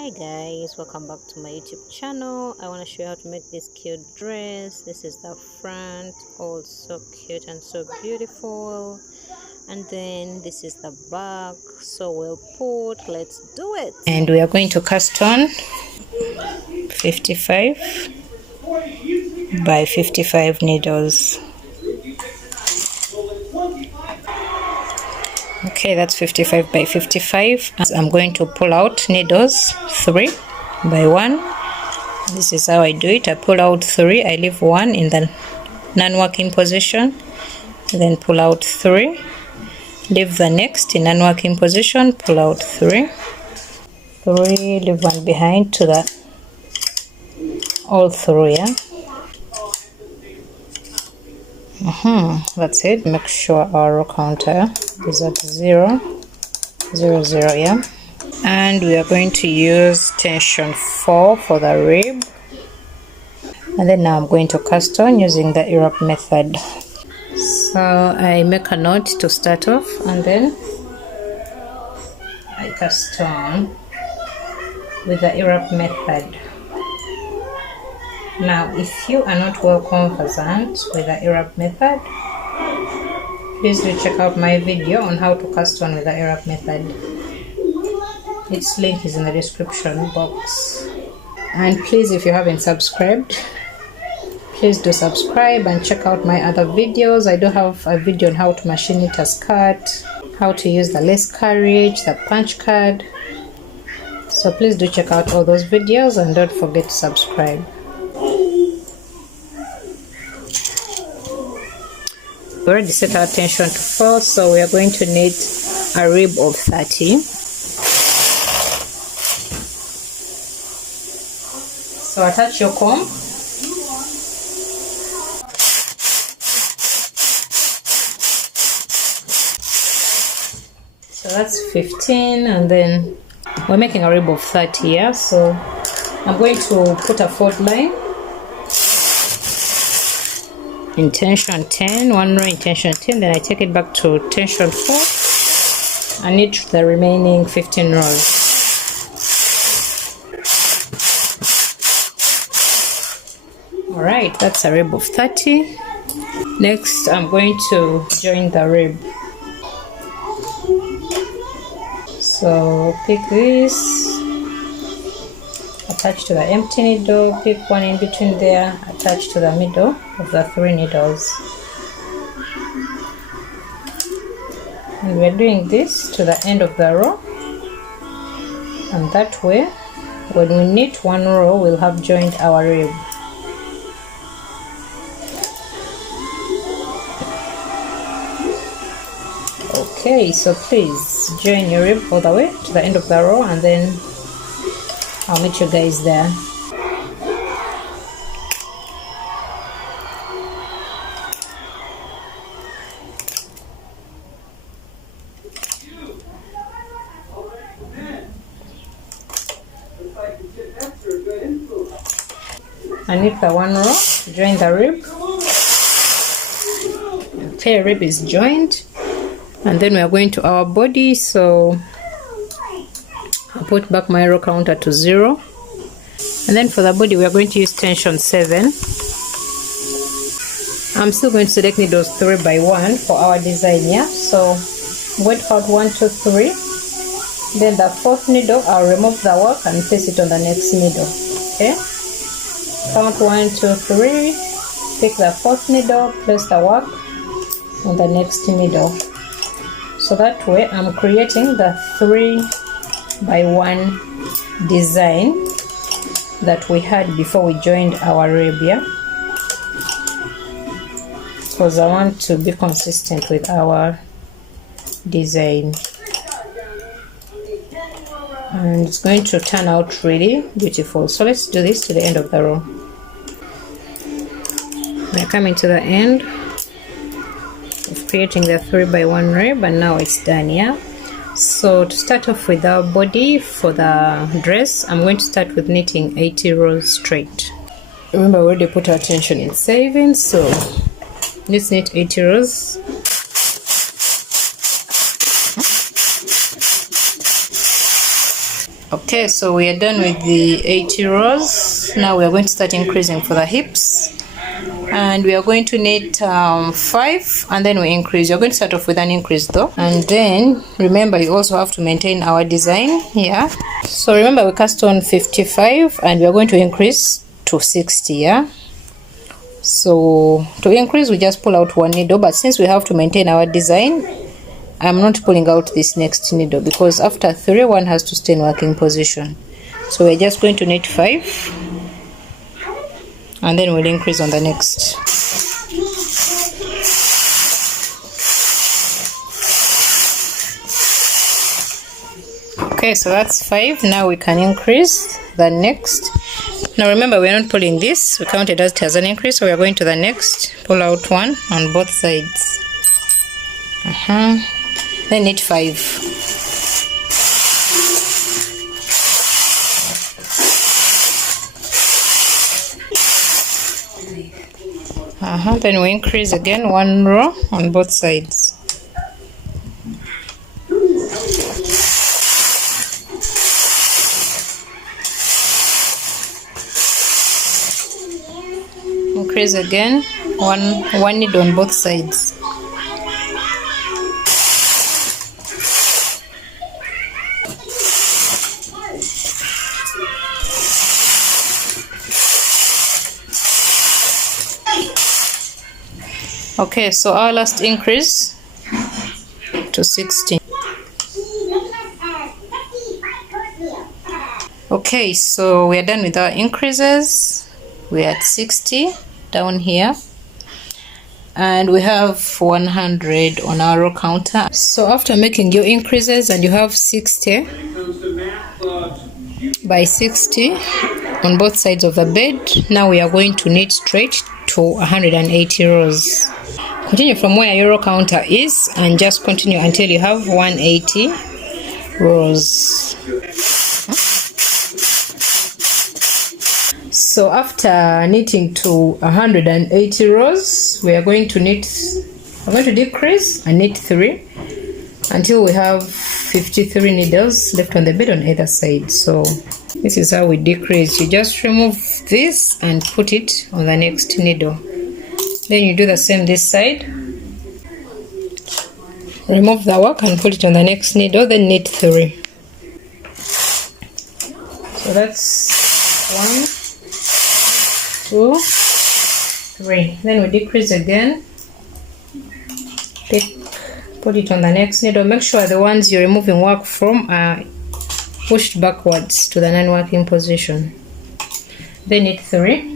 Hey guys, welcome back to my YouTube channel. I want to show you how to make this cute dress. This is the front, all so cute and so beautiful, and then this is the back, so well put. Let's do it. And we are going to cast on 55 by 55 needles. Okay, that's 55 by 55. I'm going to pull out needles 3 by 1. This is how I do it. I pull out 3, I leave 1 in the non-working position, then pull out 3, leave the next in non-working position, pull out 3, leave 1 behind to the all through, yeah. That's it. Make sure our row counter is at 0, 0, 0, yeah. And we are going to use tension 4 for the rib. And then now I'm going to cast on using the Europe method. So I make a knot to start off, and then I cast on with the Europe method. Now, if you are not well conversant with the Europe method, please do check out my video on how to cast on with the Europe method. Its link is in the description box. And please, if you haven't subscribed, please do subscribe and check out my other videos. I do have a video on how to machine knit a skirt, how to use the lace carriage, the punch card. So please do check out all those videos and don't forget to subscribe. We already set our tension to 4, so we are going to knit a rib of 30. So attach your comb. So that's 15, and then we're making a rib of 30 here, yeah? So I'm going to put a fold line in tension 10, one row in tension 10, then I take it back to tension 4 and knit the remaining 15 rows. Alright, that's a rib of 30. Next, I'm going to join the rib. So pick this, attach to the empty needle, pick one in between there, attach to the middle of the 3 needles. And we're doing this to the end of the row, and that way when we knit one row we'll have joined our rib. Okay, so please join your rib all the way to the end of the row, and then I'll meet you guys there. I knit the one row, join the rib. Okay, rib is joined, and then we are going to our body. So I'll put back my row counter to 0, and then for the body we are going to use tension 7. I'm still going to select needles 3 by 1 for our design, yeah. So I'm going to count 1, 2, 3. Then the 4th needle I'll remove the work and place it on the next needle. Okay, count 1, 2, 3, pick the 4th needle, place the work on the next needle. So that way I'm creating the 3 by 1 design that we had before we joined our rib, yeah, because I want to be consistent with our design, and it's going to turn out really beautiful. So let's do this to the end of the row. We're coming to the end of creating the 3 by 1 rib, and now it's done, yeah. So to start off with our body for the dress, I'm going to start with knitting 80 rows straight. Remember, we already put our tension in 7, so let's knit 80 rows. Okay, so we are done with the 80 rows. Now we are going to start increasing for the hips, and we are going to knit 5, and then we increase. You're going to start off with an increase though, and then remember you also have to maintain our design here. So remember we cast on 55 and we are going to increase to 60. Yeah, so to increase we just pull out one needle, but since we have to maintain our design, I'm not pulling out this next needle because after 3 one has to stay in working position. So we're just going to knit 5 and then we'll increase on the next. Okay, so that's 5. Now we can increase the next. Now remember we're not pulling this, we count it as an increase, so we're going to the next, pull out 1 on both sides. Then knit 5. Then we increase again 1 row on both sides. Increase again one needle on both sides. Okay, so our last increase to 60. Okay, so we are done with our increases. We are at 60 down here, and we have 100 on our row counter. So after making your increases and you have 60 by 60 on both sides of the bed, now we are going to knit straight to 180 rows. Continue from where your row counter is and just continue until you have 180 rows. So after knitting to 180 rows, we are going to decrease and knit 3 until we have 53 needles left on the bed on either side. So this is how we decrease. You just remove this and put it on the next needle. Then you do the same this side. Remove the work and put it on the next needle, then knit 3. So that's 1, 2, 3. Then we decrease again. Put it on the next needle. Make sure the ones you're removing work from are pushed backwards to the non-working position. Then knit 3.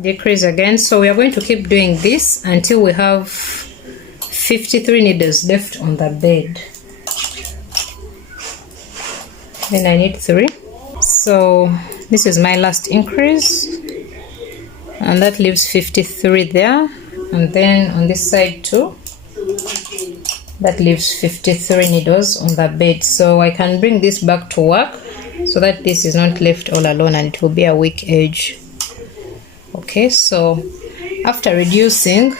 Decrease again. So we are going to keep doing this until we have 53 needles left on the bed. Then I knit 3. So this is my last increase, and that leaves 53 there, and then on this side too that leaves 53 needles on the bed. So I can bring this back to work so that this is not left all alone and it will be a weak edge. Okay, so after reducing,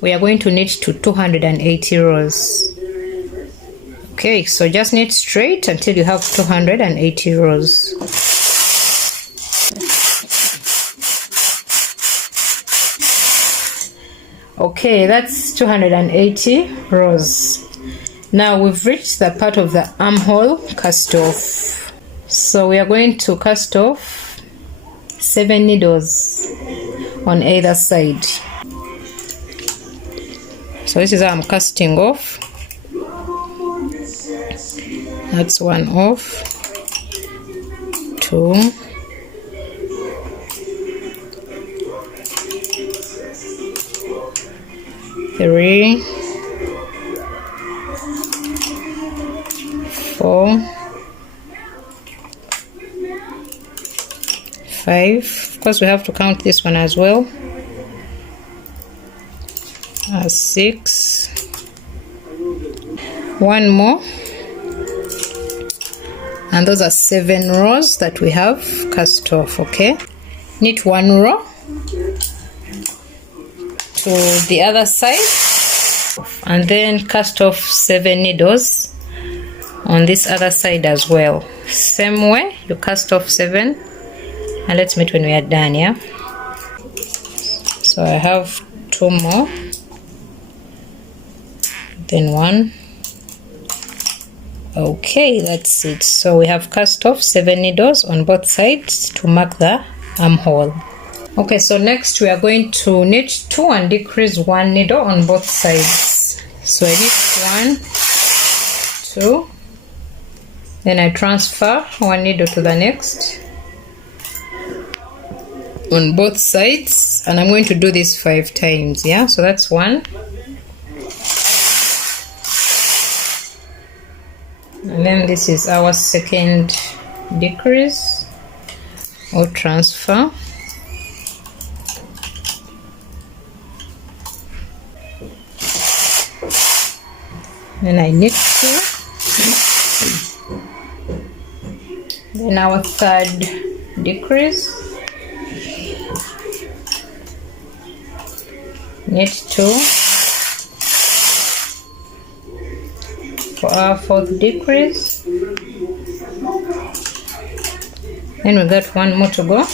we are going to knit to 280 rows. Okay, so just knit straight until you have 280 rows. Okay, that's 280 rows. Now we've reached the part of the armhole cast off. So we are going to cast off 7 needles on either side. So this is how I'm casting off. That's 1 off, 2, 3, 4, 5. Of course we have to count this one as well. 6. 1 more. And those are 7 rows that we have cast off. Okay, knit 1 row to the other side. and then cast off 7 needles on this other side as well. Same way, you cast off 7, and let's meet when we are done. Yeah, so I have 2 more, then 1. Okay, that's it. So we have cast off 7 needles on both sides to mark the armhole. Okay, so next we are going to knit 2 and decrease 1 needle on both sides. So I knit 1, 2, then I transfer 1 needle to the next on both sides, and I'm going to do this 5 times. Yeah, so that's 1, and then this is our second decrease or transfer. Then I knit 2, then our third decrease, knit 2 for our fourth decrease, then we got 1 more to go.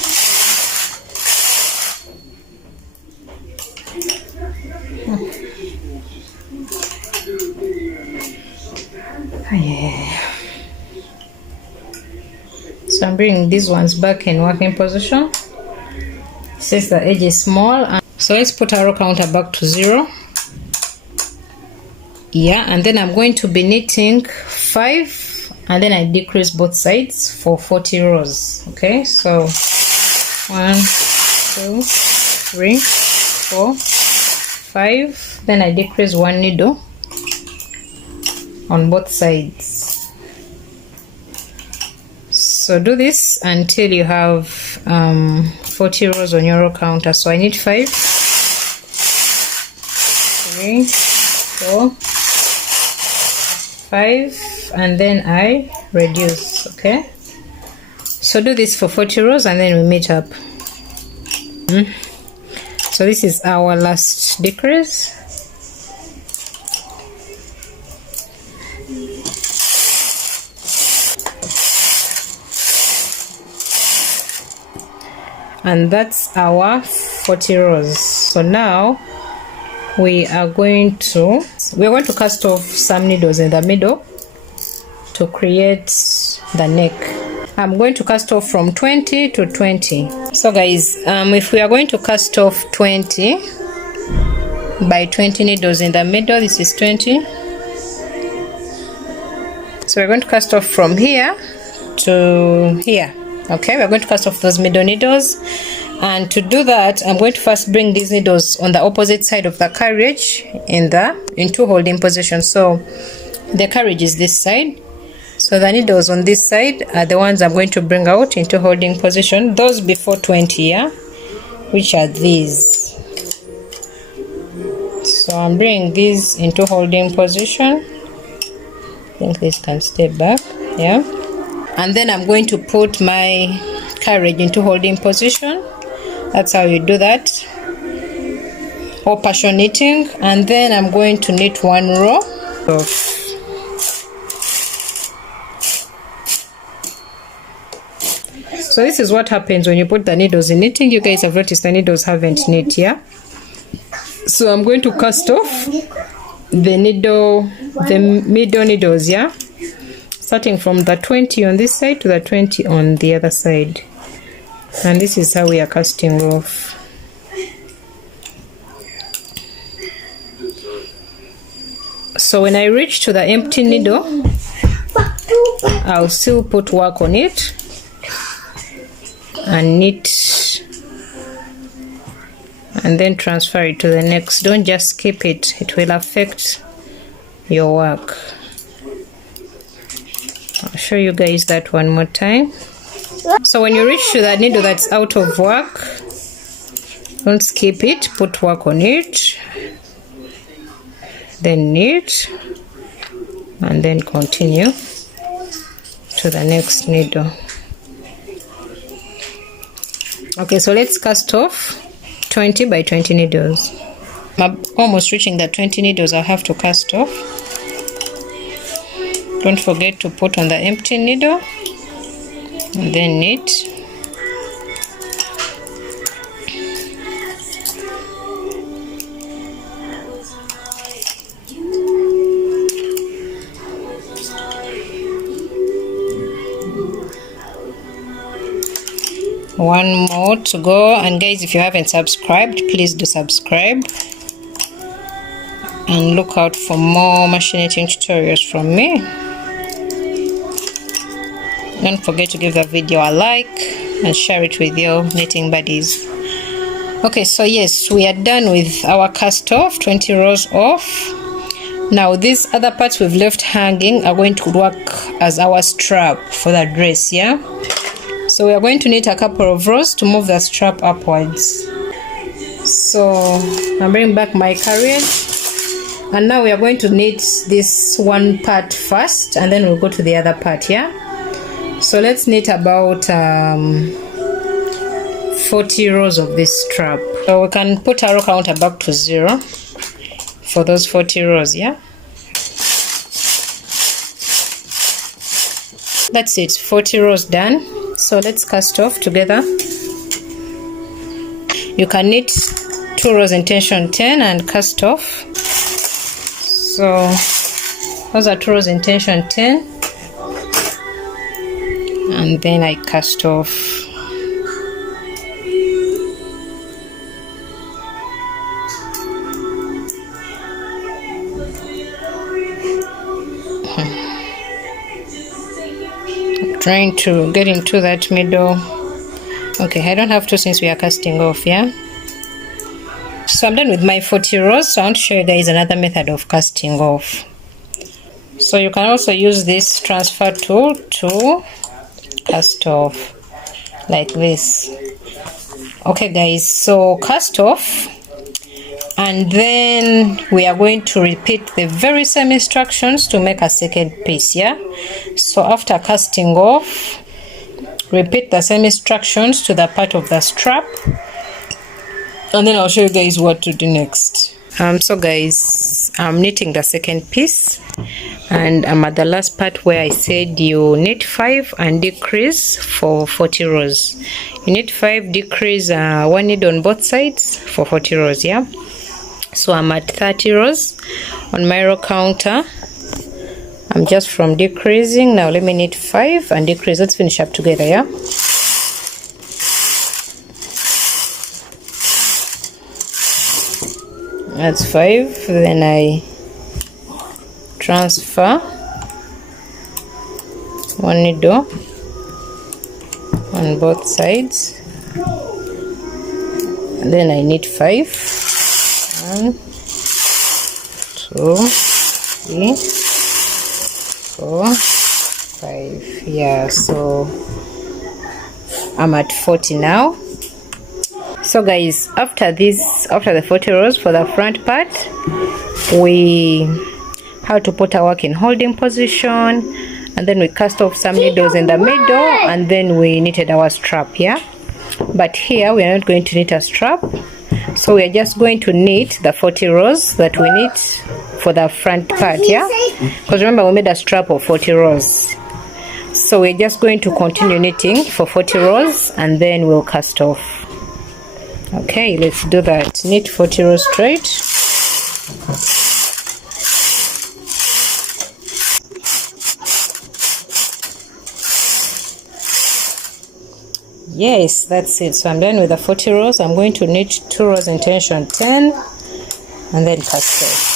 Yeah. So I'm bringing these ones back in working position since the edge is small. And so let's put our row counter back to 0. Yeah, and then I'm going to be knitting 5, and then I decrease both sides for 40 rows. Okay, so 1, 2, 3, 4, 5. Then I decrease 1 needle on both sides. So do this until you have 40 rows on your row counter. So I need 5, 3, 4, 5, and then I reduce. Okay, so do this for 40 rows and then we meet up. So this is our last decrease. And that's our 40 rows. So now we're going to cast off some needles in the middle to create the neck. I'm going to cast off from 20 to 20. So guys, if we are going to cast off 20 by 20 needles in the middle, this is 20. So we're going to cast off from here to here. Okay, we're going to cast off those middle needles, and to do that I'm going to first bring these needles on the opposite side of the carriage into holding position. So the carriage is this side, so the needles on this side are the ones I'm going to bring out into holding position, those before 20, yeah, which are these. So I'm bringing these into holding position. I think this can stay back, yeah. And then I'm going to put my carriage into holding position. That's how you do that, or partial knitting. And then I'm going to knit 1 row of so this is what happens when you put the needles in knitting. You guys have noticed the needles haven't knit, yeah. So I'm going to cast off the middle needles, yeah, starting from the 20 on this side to the 20 on the other side. And this is how we are casting off. So when I reach to the empty needle, I'll still put work on it and knit, and then transfer it to the next. Don't just skip it, it will affect your work. I'll show you guys that one more time. So when you reach to that needle that's out of work, don't skip it, put work on it, then knit, and then continue to the next needle. Okay, so let's cast off 20 by 20 needles. I'm almost reaching the 20 needles. I'll have to cast off. Don't forget to put on the empty needle and then knit. One more to go, and guys, if you haven't subscribed, please do subscribe and look out for more machine knitting tutorials from me. Don't forget to give the video a like and share it with your knitting buddies. Okay, so yes, we are done with our cast off, 20 rows off. Now these other parts we've left hanging are going to work as our strap for the dress, yeah? So we are going to knit a couple of rows to move the strap upwards. So I'm bringing back my carriage, and now we are going to knit this one part first, and then we'll go to the other part, yeah? So let's knit about 40 rows of this strap. So we can put our row counter back to 0 for those 40 rows, yeah? That's it, 40 rows done. So let's cast off together. You can knit 2 rows in tension 10 and cast off. So those are 2 rows in tension 10, and then I cast off. Trying to get into that middle. Okay, I don't have to since we are casting off, yeah? So I'm done with my 40 rows. So I want to show you guys another method of casting off. So you can also use this transfer tool to cast off like this. Okay guys, so cast off, and then we are going to repeat the very same instructions to make a second piece, yeah? So after casting off, repeat the same instructions to the part of the strap, and then I'll show you guys what to do next. So guys, I'm knitting the second piece, and I'm at the last part where I said you knit 5 and decrease for 40 rows. You knit 5, decrease 1 needle on both sides for 40 rows, yeah? So I'm at 30 rows on my row counter. I'm just from decreasing. Now let me knit 5 and decrease. Let's finish up together, yeah? That's 5. Then I transfer 1 needle on both sides, and then I knit 5. 1, 2, 3, 4, 5. Yeah, so I'm at 40 now. So guys, after the 40 rows for the front part, we have to put our work in holding position, and then we cast off some needles in the middle, and then we knitted our strap, yeah? But here we are not going to knit a strap, so we are just going to knit the 40 rows that we knit for the front part, yeah? Because remember, we made a strap of 40 rows. So we're just going to continue knitting for 40 rows, and then we'll cast off. Okay, let's do that. Knit 40 rows straight. Yes, that's it. So I'm done with the 40 rows. I'm going to knit 2 rows in tension 10 and then cast off.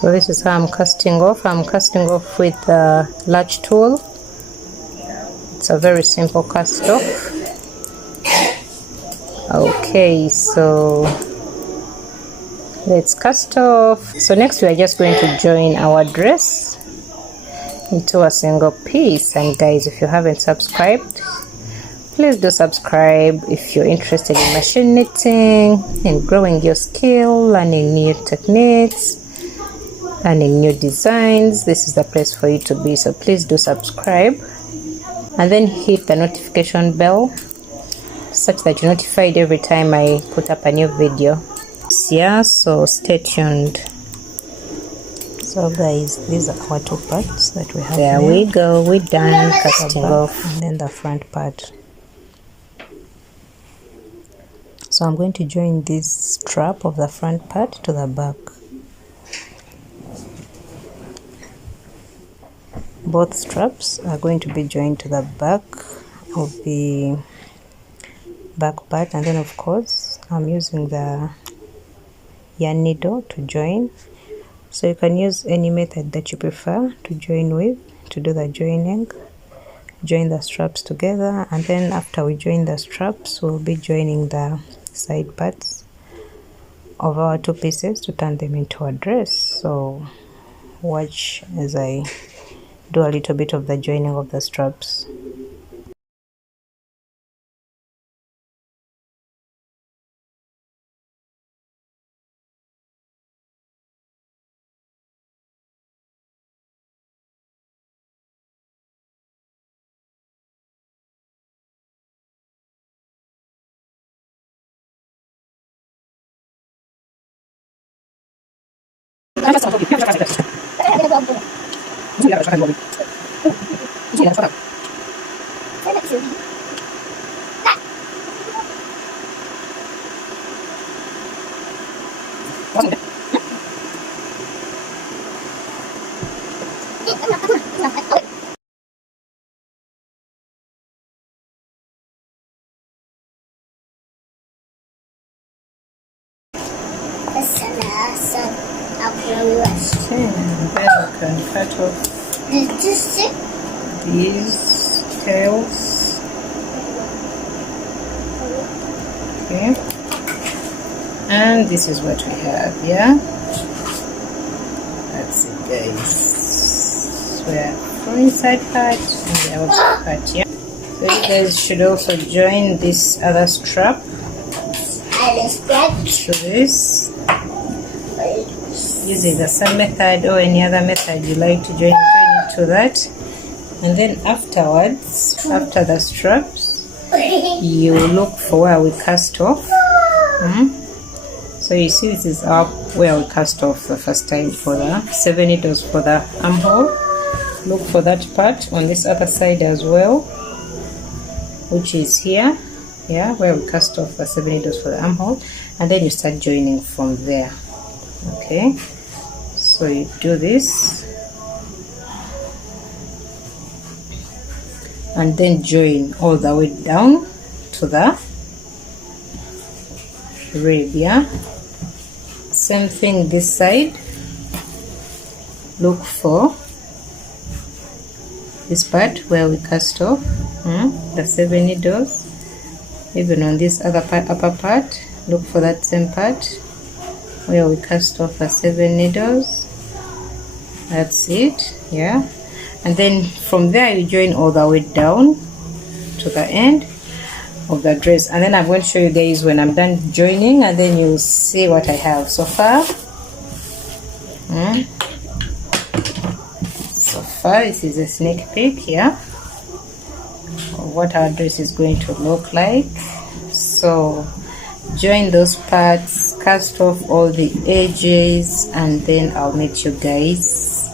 So this is how I'm casting off. I'm casting off with the latch tool. It's a very simple cast off. Okay, so let's cast off. So next we are just going to join our dress into a single piece. And guys, if you haven't subscribed, please do subscribe. If you're interested in machine knitting and growing your skill, learning new techniques, learning new designs, this is the place for you to be. So please do subscribe, and then hit the notification bell such that you're notified every time I put up a new video. Yeah, so stay tuned. So guys, these are our two parts that we have. There we go, we're done casting off, and then the front part. So I'm going to join this strap of the front part to the back. Both straps are going to be joined to the back of the back part, and then of course I'm using the yarn needle to join. So you can use any method that you prefer to join with to do the joining. Join the straps together, and then after we join the straps, we'll be joining the side parts of our two pieces to turn them into a dress. So watch as I do a little bit of the joining of the straps. Then I can cut off these tails. Okay, and this is what we have. Yeah, that's it guys. So we have front side part and the outside part. Yeah, so you guys should also join this other strap to this using the same method or any other method you like to join to that. And then afterwards, after the straps, you look for where we cast off. So you see this is up where we cast off the first time for the 7 needles for the armhole. Look for that part on this other side as well, which is here, yeah, where we cast off the 7 needles for the armhole, and then you start joining from there. Okay, so you do this and then join all the way down to the rib. Yeah, same thing this side. Look for this part where we cast off the 7 needles. Even on this other part, upper part, look for that same part where we cast off the 7 needles. That's it. Yeah, and then from there you join all the way down to the end of the dress, and then I'm going to show you guys when I'm done joining, and then you'll see what I have so far. So far this is a sneak peek, yeah, of what our dress is going to look like. So join those parts, cast off all the edges, and then I'll meet you guys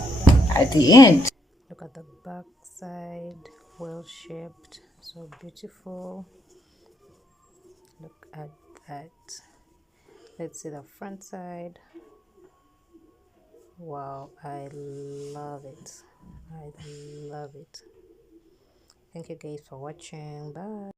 at the end. Look at the back side, well shaped, so beautiful. Look at that. Let's see the front side. Wow, I love it. I love it. Thank you guys for watching. Bye.